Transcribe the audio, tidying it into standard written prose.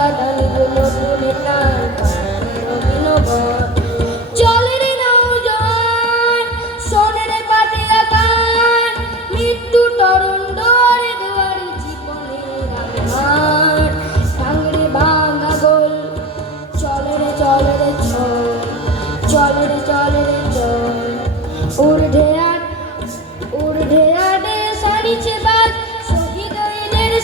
বাদানিগুলো তুলে নাই বিনোবন চলে রে নৌজন শোনে রে পাটিয়া গান মৃত্যু তরুণ দরে দুয়ারে জীবনের আমার টাংড়ে ভাঙা গোল চলে রে চল চলে রে চল উর্ধে